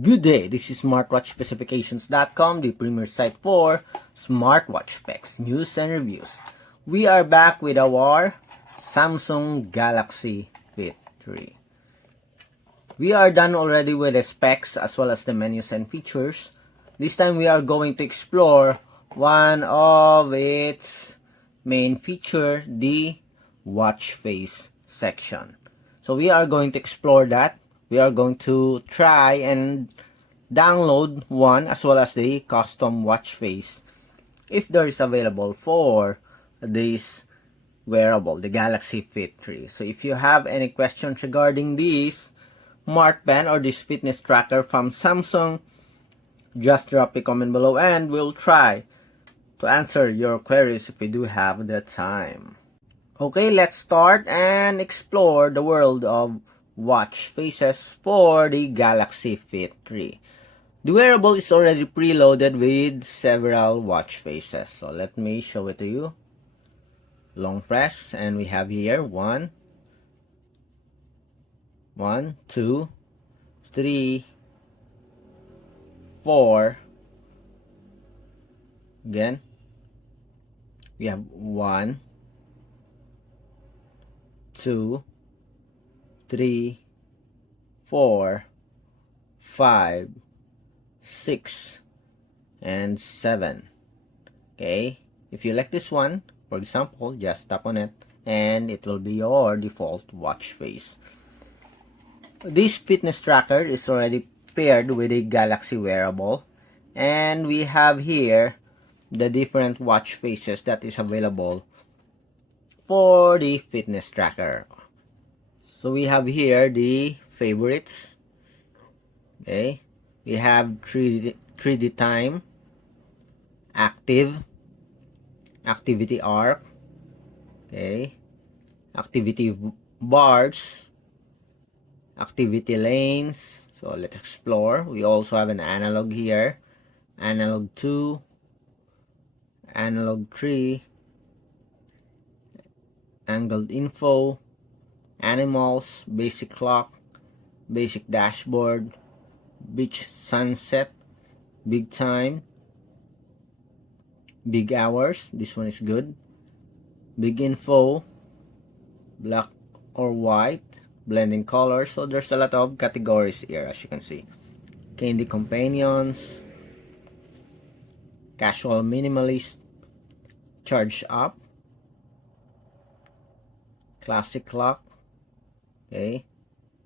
Good day, this is smartwatchspecifications.com, the premier site for smartwatch specs, news, and reviews. We are back with our Samsung Galaxy Fit 3. We are done already with the specs as well as the menus and features. This time we are going to explore one of its main feature, the watch face section. So we are going to explore that. We are going to try and download one as well as the custom watch face if there is available for this wearable, the Galaxy Fit 3. So if you have any questions regarding this smart band or this fitness tracker from Samsung, just drop a comment below and we'll try to answer your queries if we do have the time. Okay, let's start and explore the world of watch faces for the Galaxy Fit 3. The wearable is already preloaded with several watch faces. So let me show it to you. Long press, and we have here 1, 2, 3, 4. Again, we have 1, 2, 3, 4, 5, 6, and 7. Okay, if you like this one, for example, just tap on it and it will be your default watch face. This fitness tracker is already paired with a Galaxy wearable, and we have here the different watch faces that is available for the fitness tracker. So we have here the favorites. Okay, we have 3D time, active, activity arc, okay, activity bars, activity lanes. So let's explore. We also have an analog here, analog 2, analog 3, angled info, animals, basic clock, basic dashboard, beach sunset, big time, big hours. This one is good. Big info, black or white, blending colors. So there's a lot of categories here, as you can see. Candy companions, casual minimalist, charge up, classic clock. Okay,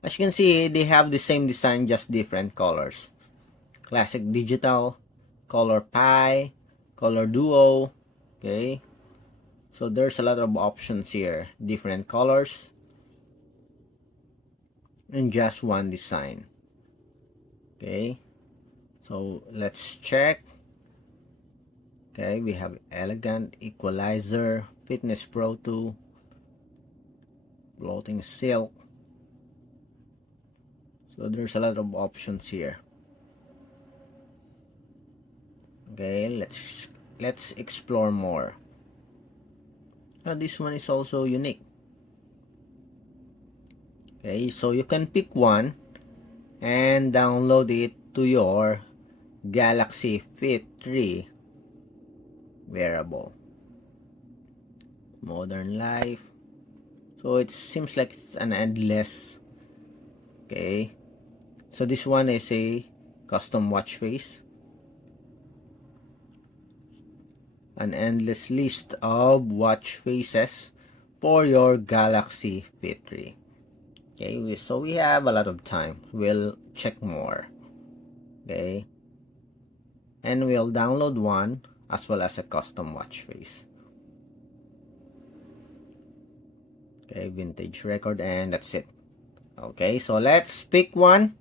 as you can see, they have the same design, just different colors. Classic digital, color pie, color duo. Okay, so there's a lot of options here, different colors and just one design. Okay, so let's check. Okay, we have elegant, equalizer, fitness pro 2, floating silk. So there's a lot of options here. Okay, let's explore more. Now this one is also unique. Okay, so you can pick one and download it to your Galaxy Fit 3 wearable. Modern life. So it seems like it's an endless. Okay, so this one is a custom watch face. An endless list of watch faces for your Galaxy Fit 3. Okay, so we have a lot of time. We'll check more. Okay, and we'll download one as well as a custom watch face. Okay, vintage record, and that's it. Okay, so let's pick one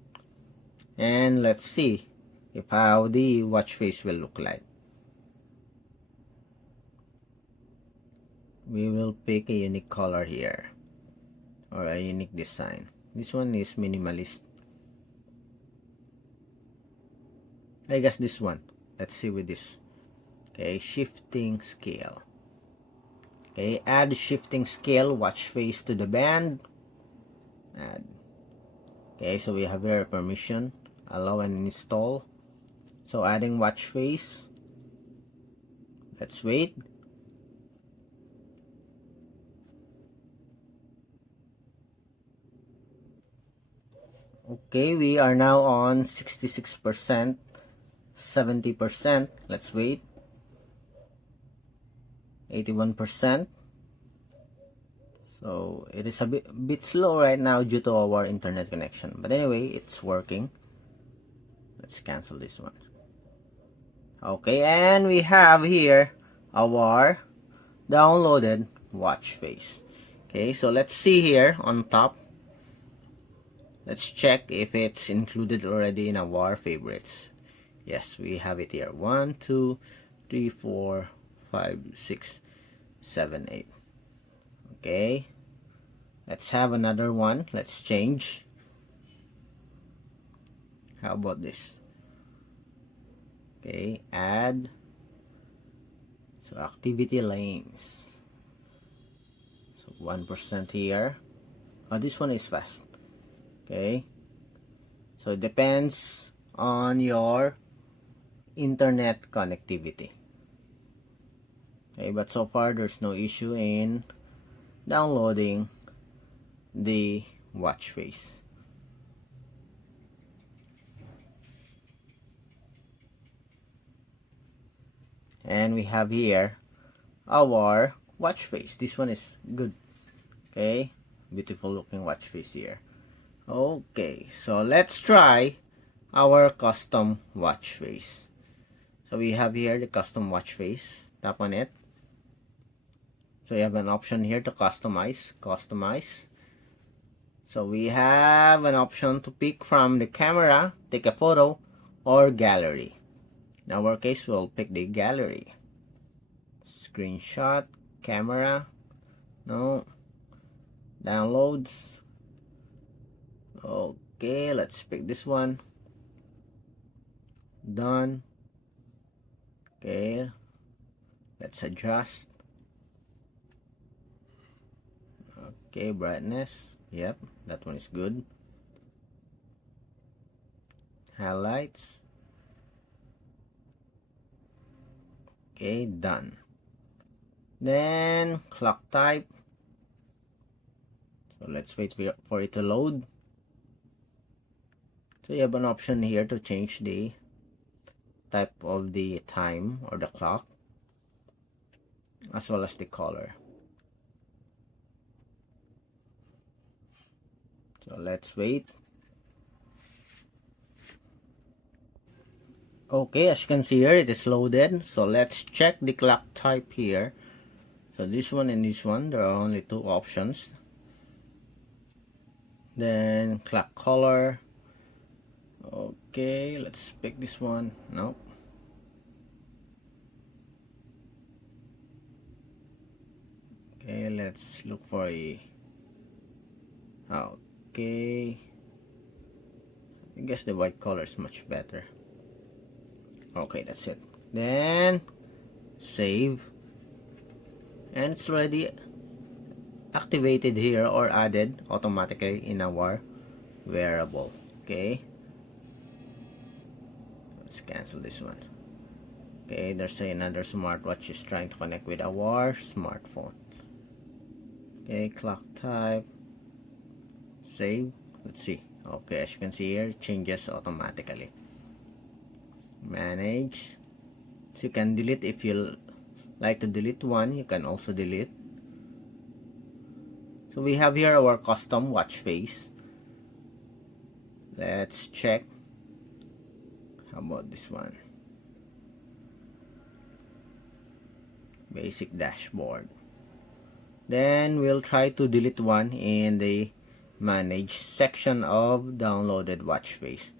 and let's see if how the watch face will look like. We will pick a unique color here or a unique design. This one is minimalist. I guess this one. Let's see with this. Okay, shifting scale. Okay, add shifting scale watch face to the band. Add. Okay, so we have here permission allow and install. So adding watch face. Let's wait. Okay, we are now on 66%, 70%. Let's wait. 81%. So it is a bit slow right now due to our internet connection. But anyway, it's working. Let's cancel this one. Okay, and we have here our downloaded watch face. Okay, so let's see here on top. Let's check if it's included already in our favorites. Yes, we have it here. 1, 2, 3, 4, 5, 6, 7, 8. Okay, let's have another one. Let's change. How about this? Okay, add. So activity lanes. So 1% here. Oh, this one is fast. Okay, so it depends on your internet connectivity. Okay, but so far there's no issue in downloading the watch face. And we have here our watch face. This one is good. Okay, beautiful looking watch face here. Okay, so let's try our custom watch face. So we have here the custom watch face. Tap on it. So you have an option here to customize. So we have an option to pick from the camera, take a photo, or gallery. In our case, we'll pick the gallery. Screenshot, camera, no, downloads. Okay, let's pick this one. Done. Okay, let's adjust. Okay, brightness. Yep, that one is good. Highlights. Okay, done. Then clock type. So let's wait for it to load. So you have an option here to change the type of the time or the clock, as well as the color. So let's wait. Okay, as you can see here, it is loaded. So let's check the clock type here. So this one and this one, there are only two options. Then clock color. Okay, let's pick this one. No. Okay, let's look for a... Okay, I guess the white color is much better. Okay, that's it. Then save, and it's already activated here or added automatically in our wearable. Okay, let's cancel this one. Okay, there's another smartwatch is trying to connect with our smartphone. Okay, clock type, save. Let's see. Okay, as you can see here, it changes automatically. Manage. So you can delete if you like to delete one. You can also delete. So we have here our custom watch face. Let's check. How about this one? Basic dashboard. Then we'll try to delete one in the manage section of downloaded watch face,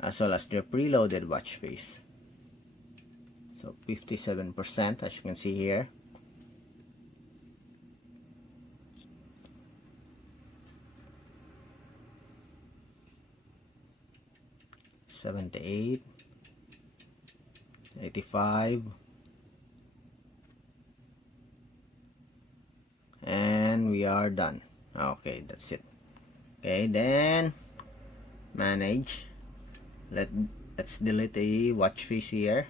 as well as the preloaded watch face. So 57%, as you can see here. $78, $85, and we are done. Okay, that's it. Okay, then manage. Let's delete the watch face here.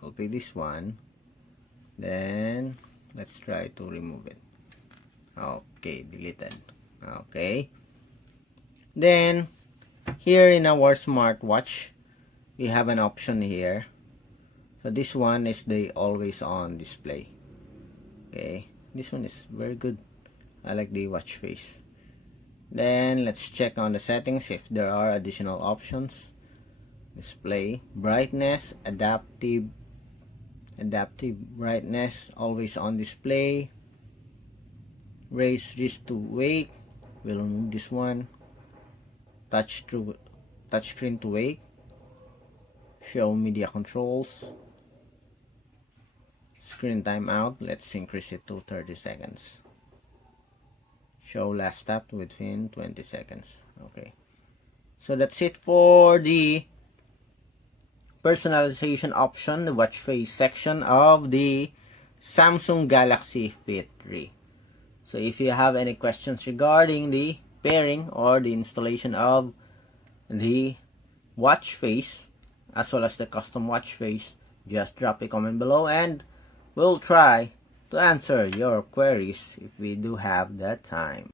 Copy this one. Then let's try to remove it. Okay, deleted. Okay. Then here in our smartwatch, we have an option here. So this one is the always on display. Okay, this one is very good. I like the watch face. Then let's check on the settings if there are additional options. Display, brightness, adaptive brightness, always on display, raise wrist to wake, we'll remove this one. Touchscreen to wake, show media controls, screen timeout, let's increase it to 30 seconds. Show last tap within 20 seconds. Okay, so that's it for the personalization option, the watch face section of the Samsung Galaxy Fit 3. So if you have any questions regarding the pairing or the installation of the watch face as well as the custom watch face, just drop a comment below and we'll try to answer your queries if we do have that time.